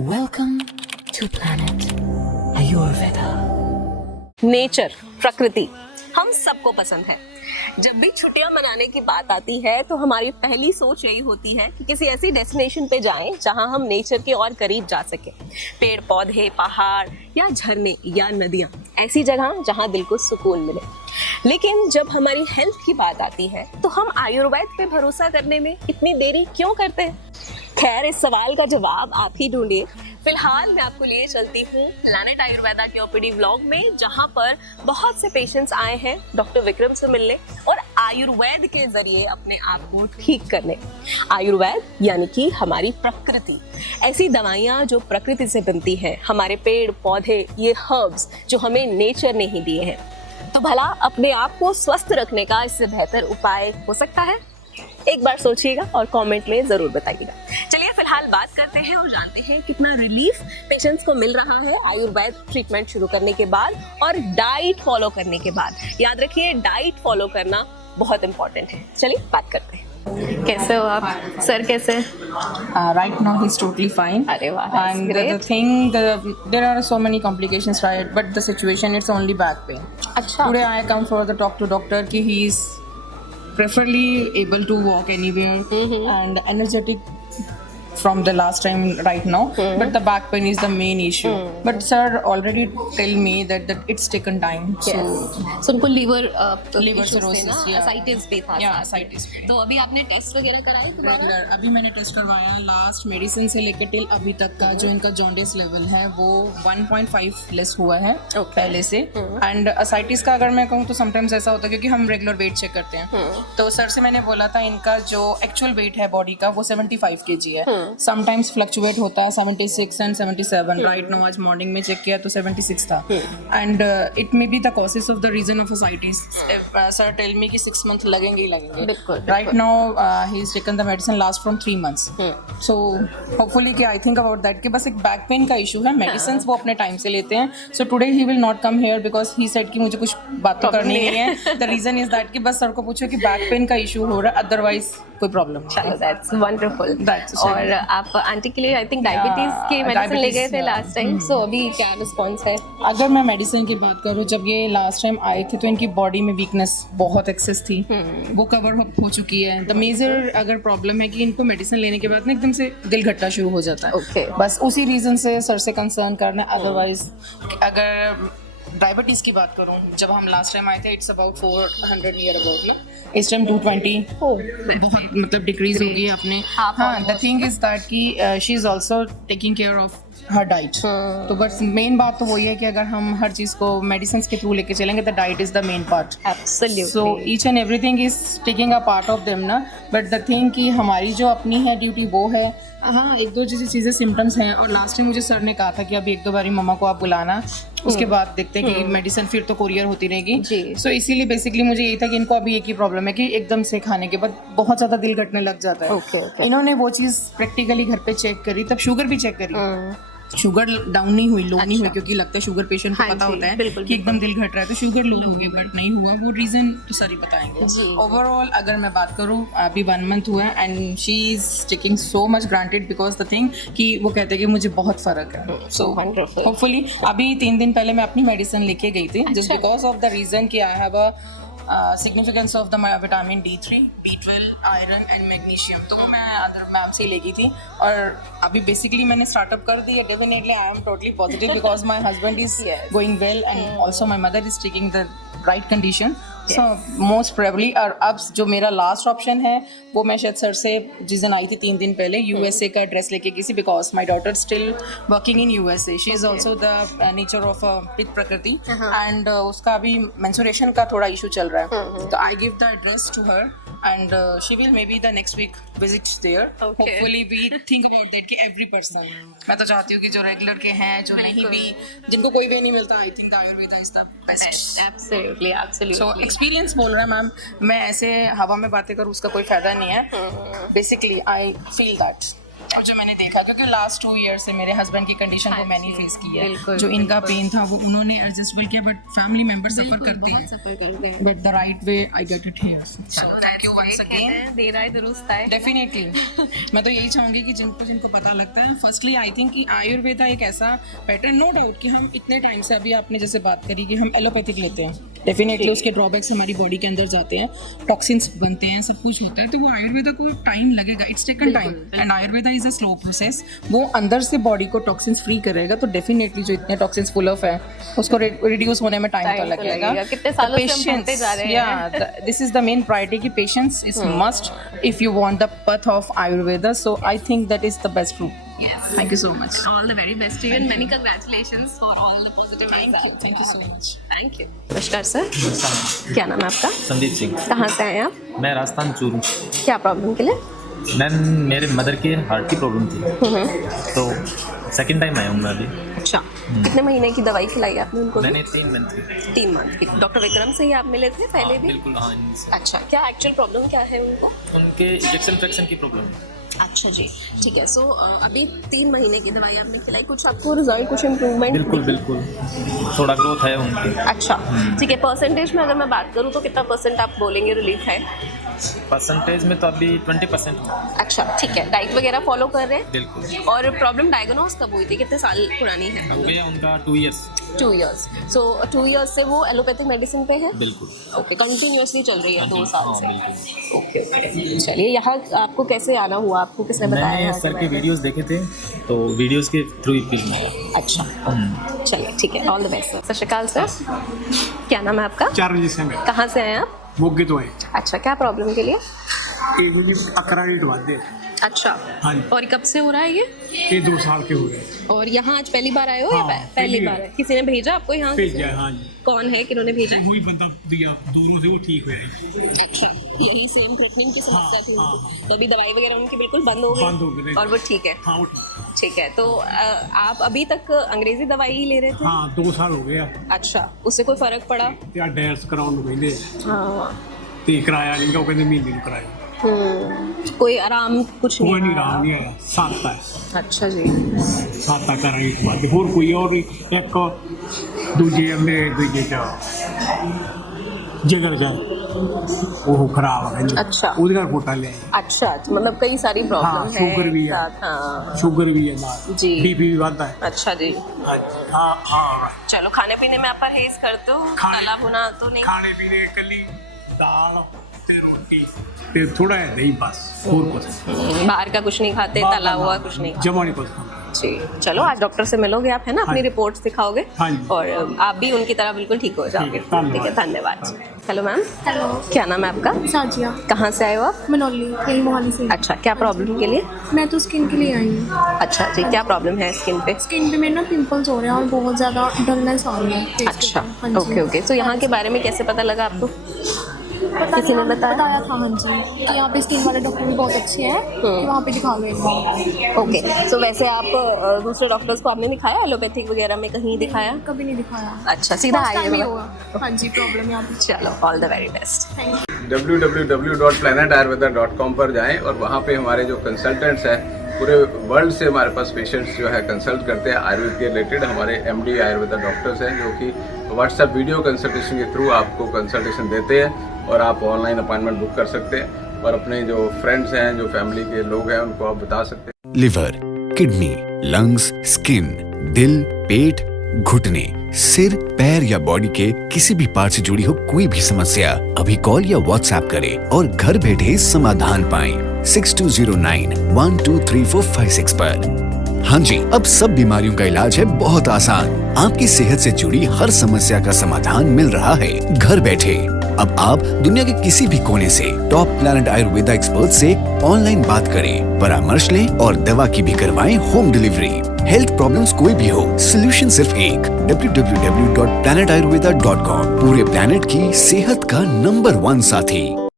Welcome to planet Ayurveda. Nature, प्रकृति हम सबको पसंद है। जब भी छुट्टियां मनाने की बात आती है तो हमारी पहली सोच यही होती है कि किसी ऐसी डेस्टिनेशन पे जाएं जहां हम नेचर के और करीब जा सकें। पेड़ पौधे, पहाड़ या झरने या नदियां, ऐसी जगह जहां दिल को सुकून मिले। लेकिन जब हमारी हेल्थ की बात आती है तो हम आयुर्वेद पे भरोसा करने में इतनी देरी क्यों करते हैं? खैर, इस सवाल का जवाब आप ही ढूंढिए। फिलहाल मैं आपको लिए चलती हूँ प्लैनेट आयुर्वेदा के ओपीडी व्लॉग में, जहाँ पर बहुत से पेशेंट्स आए हैं डॉक्टर विक्रम से मिलने और आयुर्वेद के जरिए अपने आप को ठीक करने। आयुर्वेद यानी कि हमारी प्रकृति, ऐसी दवाइयाँ जो प्रकृति से बनती हैं, हमारे पेड़ पौधे, ये हर्ब्स जो हमें नेचर ने ही दिए हैं। तो भला अपने आप को स्वस्थ रखने का इससे बेहतर उपाय हो सकता है? एक बार सोचिएगा और कमेंट में जरूर बताइएगा। चलिए फिलहाल बात करते हैं और जानते हैं कितना रिलीफ पेशेंट्स को मिल रहा है आयुर्वेद ट्रीटमेंट शुरू करने के बाद और डाइट फॉलो करने के बाद। याद रखिए, डाइट फॉलो करना बहुत इंपॉर्टेंट है। चलिए बात करते हैं। कैसे हो आप सर? कैसे? Right now he's totally fine. अरे वाह, that's And great. the thing, there are so many complications, right? But the situation, it's only back pain. अच्छा, Today I come for the talk to doctor कि he is preferably able to walk anywhere and energetic from the last time right now, but the back pain is the main issue. But sir already tell me that it's taken time. so उनको liver cirrhosis, yeah. ascites भी था। Yeah, ascites भी। तो अभी आपने test वगैरह कराए दोबारा? रेगुलर अभी मैंने टेस्ट करवाया, लास्ट मेडिसिन से लेकर टिल अभी तक का जो इनका जॉन्डिस लेवल है वो 1.5 लेस हुआ है पहले से। एंड असाइटिस का अगर मैं कहूँ तो समटाइम्स ऐसा होता है क्योंकि हम रेगुलर वेट चेक करते हैं, तो सर से मैंने बोला था इनका जो एक्चुअल वेट है बॉडी का वो 75 kg है। समटाइम्स फ्लक्चुएट होता है 76 एंड 77। राइट नाउ आज मॉर्निंग में चेक किया तो 76 था। And it may be the causes of the reason of ascites. Sir tell me कि 6 मंथ लगेंगे ही लगेंगे। बिल्कुल। Right now he is taken the medicine last from 3 months। So hopefully कि आई थिंक अबाउट दैट कि बस एक back pain का इशू है, मेडिसिन वो अपने टाइम से लेते हैं। So today he will not come here because he said कि मुझे कुछ बात तो करनी नहीं है। द रीजन इज दैट कि बस सर को पूछो कि बैक पेन का इशू हो रहा है, अदरवाइज कोई प्रॉब्लम नहीं। That's wonderful. That's और आप आंटी के लिए आई थिंक डायबिटीज की मेडिसिन ले गए थे लास्ट टाइम, सो अभी क्या रिस्पॉन्स है? अगर मैं मेडिसिन की बात करूँ, जब ये लास्ट टाइम आए थे तो इनकी बॉडी में वीकनेस बहुत एक्सेस थी, वो कवर हो चुकी है। द मेजर अगर प्रॉब्लम है कि इनको मेडिसिन लेने के बाद ना एकदम से दिल घटना शुरू हो जाता है। Okay. बस उसी रीजन से सर से कंसर्न करना। अदरवाइज अगर डायबिटीज की बात करूँ, जब हम लास्ट टाइम आए थे इट्स अबाउट 400 नियर अबाउट ना, इस टाइम 220 बहुत मतलब डिक्रीज हो गई है अपने। हाँ, द थिंग इज दैट कि she is also taking care of her diet. तो बस मेन बात तो वही है कि अगर हम हर चीज को मेडिसिन के थ्रू लेके चलेंगे तो diet is the main part. Absolutely. So each and everything is taking a part of them ना, बट द थिंग कि हमारी जो अपनी है ड्यूटी वो है। हाँ, एक दो चीज़ें सिम्टम्स हैं और लास्ट टाइम मुझे सर ने कहा था कि अभी 1-2 बारी मम्मा को आप बुलाना, उसके बाद देखते हैं कि मेडिसिन फिर तो कोरियर होती रहेगी। सो इसीलिए बेसिकली मुझे यही था कि इनको अभी एक ही प्रॉब्लम है कि एकदम से खाने के बाद बहुत ज़्यादा दिल घटने लग जाता है। इन्होंने वो चीज़ प्रैक्टिकली घर पे चेक करी, तब शुगर भी चेक करी। शुगर डाउन नहीं हुई, लो नहीं हुई, क्योंकि लगता है शुगर पेशेंट को पता होता है कि एकदम दिल घट रहा है तो शुगर लो हो गया, बट नहीं हुआ। वो रीजन तो सर ही बताएंगे। ओवरऑल अगर मैं बात करूँ, अभी 1 month हुआ है and she is taking so much granted because the thing कि वो कहते हैं कि मुझे बहुत फर्क है। सो होपफुली अभी 3 दिन पहले मैं अपनी मेडिसिन लेके गई थी just because of the reason कि I have a significance of the vitamin D3, B12, iron and magnesium. तो वो मैं आपसे ही लेगी थी और अभी बेसिकली मैंने स्टार्टअप कर दी है। Definitely I am totally positive because my husband is going well and also my mother is taking the right condition. So most probably और अब जो मेरा लास्ट ऑप्शन है वो मैं शायद सर से जिस दिन आई थी 3 दिन पहले USA का एड्रेस लेके गई थी because my daughter still working in USA। She is also the nature of पित्त प्रकृति एंड उसका अभी मेंस्ट्रुएशन का थोड़ा इशू चल रहा है। तो I give the address to her and she will maybe the next week visit there. Hopefully we think about that कि every person, मैं तो चाहती हूँ कि जो रेगुलर के हैं, जो नहीं भी, जिनको कोई वे नहीं मिलता, I think the Ayurveda is the best. Absolutely. So experience बोल रहा है मैम, मैं ऐसे हवा में बातें करूँ उसका कोई फायदा नहीं है. Basically I feel that. और जो मैंने देखा, क्योंकि लास्ट 2 ईयर से मेरे हस्बैंड की कंडीशन को मैंने फेस की है, बिल्कुल, जो इनका पेन था वो उन्होंने एडजस्टेबल किया, बट फैमिली मेंबर सफर करते हैं, सफर करते हैं। But the right way I get it here. So thank you once again. दे रहा है दुरुस्त है। डेफिनेटली मैं तो यही चाहूँगी कि जिनको पता लगता है, फर्स्टली आई थिंक कि आयुर्वेदा एक ऐसा पैटर्न, नो डाउट कि हम इतने टाइम से, अभी आपने जैसे बात करी कि हम एलोपैथिक लेते हैं, डेफिनेटली उसके ड्रॉबैक्स हमारी बॉडी के अंदर जाते हैं, टॉक्सिन्स बनते हैं, सब कुछ होता है, तो वो आयुर्वेदा को टाइम लगेगा, it's taken time, and Ayurveda is a slow process. वो अंदर से बॉडी को टॉक्सिन्स फ्री करेगा, तो डेफिनेटली जो इतने टॉक्सिन्स फुल ऑफ है उसको रिड्यूस होने में टाइम तो लगेगा। कितने सालों से हम पढ़ते जा रहे हैं। This is the main priority कि patience is must if you want the path of Ayurveda, so I think that is the best route. Yes. Thank you so much. All the very best to you and many congratulations for all the positive results. Thank you so much. Thank you. नमस्कार sir, क्या नाम है आपका? संदीप सिंह। कहाँ से आए आप? मैं राजस्थान चूरू। क्या प्रॉब्लम के लिए? मैम मेरे मदर के हार्ट की प्रॉब्लम थी, तो सेकंड टाइम आया हूँ मैं अभी। अच्छा, कितने महीने की दवाई खिलाई आपने उनको? मैंने 3 मंथ की। 3 मंथ की। डॉक्टर विक्रम से ही आप मिले थे पहले भी? बिल्कुल हाँ, इनसे। अच्छा, क्या एक्चुअल प्रॉब्लम क्या है उनको? उनके इंजेक्शन फ्रैक्शन की प्रॉब्लम है। अच्छा जी, ठीक है। सो अभी 3 महीने की दवाई आपने खिलाई, कुछ आपको रिजल्ट, कुछ इम्प्रूवमेंट? बिल्कुल बिल्कुल, थोड़ा ग्रोथ है उनकी। अच्छा, ठीक है। परसेंटेज में अगर मैं बात करूँ तो कितना परसेंट आप बोलेंगे रिलीफ है? परसेंटेज में तो अभी 20% हूँ। अच्छा, ठीक है। डाइट वगैरह फॉलो कर रहे हैं? बिल्कुल। और प्रॉब्लम डायग्नोज कब हुई थी, कितने साल पुरानी है? हो गया उनका 2 इयर्स। 2 इयर्स। सो 2 इयर्स से वो एलोपैथिक मेडिसिन पे है? बिल्कुल। ओके, कंटिन्यूअसली चल रही है 2 साल हाँ, से? बिल्कुल। ओके ओके, चलिए। यहाँ आपको कैसे आना हुआ, आपको किसने बताया? मैंने यहाँ सर के बारे में? वीडियोस देखे थे, तो वीडियोस के थ्रू ही फील हुआ। अच्छा, चलिए ठीक है। All the best sir. सत श्री अकाल सर, क्या नाम है आपका? चरणजीत ਸਿੰਘ कहाँ से आए आप? ਮੋਗੇ ਤੋਂ ਆਏ अच्छा, क्या प्रॉब्लम के लिए? ਇਹ ਜੀ ਅਕਰਾਂ ਰੀਟ ਵੱਧਦੇ अच्छा, हाँ जी। और कब से हो रहा है ये? ਇਹ 2 साल के हो गए और यहाँ आज पहली बार आए हो या हाँ, पहली पहली बार है? किसी ने भेजा आपको यहाँ? भेजा है, हाँ जी। कौन है, किन्होंने भेजा? वही बंदा दिया दूरों से, वो ठीक हुआ है। अच्छा, यही सेम थ्रेटनिंग की समस्या थी हाँ, उनको, तभी दवाई वगैरह उनकी बिल्कुल बंद हो बंद हो गई गई। और वो ठीक है? हाँ वो ठीक। ठीक है। तो आप अभी तक अंग्रेजी दवाई ही ले रहे थे? हाँ 2 साल हो गए आ। अच्छा, उससे कोई फर्क पड़ा? ਤੇ ਆ ਡਾਇਲਸ ਕਰਾਉਣ ਨੂੰ ਕਹਿੰਦੇ हाँ। ਤੇ ਕਰਾਇਆ ਨਹੀਂ ਗਾ, ਉਹ ਕਹਿੰਦੇ ਮਹੀਨੇ ਨੂੰ ਕਰਾਇਆ। कोई आराम कुछ नहीं? ਕੋਈ ਨਹੀਂ ਆਰਾਮ ਨਹੀਂ ਆਇਆ। 7 ਹੈ, अच्छा जी। 7 ਅਕਰਾਂ ਰੀਟ ਵੱਧ। ਹੋਰ ਕੋਈ और ਇੱਕ ਦੂਜੇ ਅੰਦੇ ਦੂਜੇ ਚ ਜਿਗਰ ਜਾ ਉਹ ਖਰਾਬ ਹੈ ਕਹਿੰਦੇ। अच्छा। ਉਹਦੇ ਨਾਲ ਫੋਟਾ ਲਿਆ। अच्छा, तो मतलब कई सारी प्रॉब्लम हाँ, है शुगर भी है। साथ, हाँ। ਸ਼ੂਗਰ ਵੀ ਹੈ ਨਾਲ, जी। बीपी भी ਵੱਧਦਾ ਹੈ। अच्छा जी। हाँ हाँ। चलो, खाने पीने में आप परहेज करते हो? खाने- तला भुना तो नहीं? ਖਾਣੇ ਪੀਣੇ ਇਕੱਲੀ ਦਾਲ ਤੇ ਰੋਟੀ ਤੇ ਥੋੜਾ ਜਿਹਾ ਦਹੀਂ ਬਸ, ਹੋਰ ਕੁਝ बाहर का कुछ नहीं खाते, तला हुआ कुछ नहीं खाते? ਜਮਾ ਨਹੀਂ ਕੁਝ ਖਾਂਦਾ। जी, चलो आज डॉक्टर से मिलोगे आप, है ना? अपनी हाँ। रिपोर्ट्स दिखाओगे हाँ जी। और आप भी उनकी तरह बिल्कुल ठीक हो जाओगे। ठीक है, ठीक है, धन्यवाद। हेलो मैम, हेलो, क्या नाम है आपका? साजिया कहाँ से आए हो आप? मनोली, यही मोहाली से। अच्छा, क्या प्रॉब्लम के लिए? मैं तो स्किन के लिए आई हूँ। अच्छा जी, क्या प्रॉब्लम है स्किन पे? स्किन पे मेरे ना पिंपल्स हो रहे हैं और बहुत ज़्यादा डलनेस आ रही है face के अच्छा, ऊपर। हाँ जी। Okay okay. तो यहाँ के बारे में कैसे पता लगा आपको? किसी ने बताया? बताया था, हाँ जी, कि यहाँ पे स्किन वाले डॉक्टर भी बहुत अच्छे हैं, कि वहाँ पे दिखा लो। ओके, सो वैसे आप दूसरे डॉक्टर्स को आपने दिखाया, एलोपैथिक वगैरह में कहीं दिखाया? कभी नहीं दिखाया। अच्छा, सीधा First time ही आए? हुआ। हाँ जी, प्रॉब्लम यहाँ पे। चलो, all the very best. Thank you. www.planetayurveda.com पर जाएं और वहाँ पे हमारे जो कंसल्टेंट्स हैं पूरे वर्ल्ड से हमारे पास पेशेंट्स जो है कंसल्ट करते हैं आयुर्वेद के रिलेटेड। हमारे एमडी आयुर्वेदा डॉक्टर्स हैं जो कि व्हाट्सएप वीडियो कंसल्टेशन के थ्रू आपको कंसल्टेशन देते हैं और आप ऑनलाइन अपॉइंटमेंट बुक कर सकते हैं और अपने जो फ्रेंड्स हैं, जो फैमिली के लोग हैं, उनको आप बता सकते हैं। लिवर, किडनी, लंग्स, स्किन, दिल, पेट, घुटने, सिर, पैर या बॉडी के किसी भी पार्ट से जुड़ी हो कोई भी समस्या, अभी कॉल या व्हाट्सएप करें और घर बैठे समाधान पाएं 6209123456 पर। हाँ जी, अब सब बीमारियों का इलाज है बहुत आसान। आपकी सेहत से जुड़ी हर समस्या का समाधान मिल रहा है घर बैठे। अब आप दुनिया के किसी भी कोने से टॉप प्लैनेट आयुर्वेदा एक्सपर्ट से ऑनलाइन बात करें, परामर्श लें और दवा की भी करवाएं होम डिलीवरी। हेल्थ प्रॉब्लम्स कोई भी हो, सोल्यूशन सिर्फ एक, www.planetayurveda.com। पूरे प्लैनेट की सेहत का नंबर 1 साथी।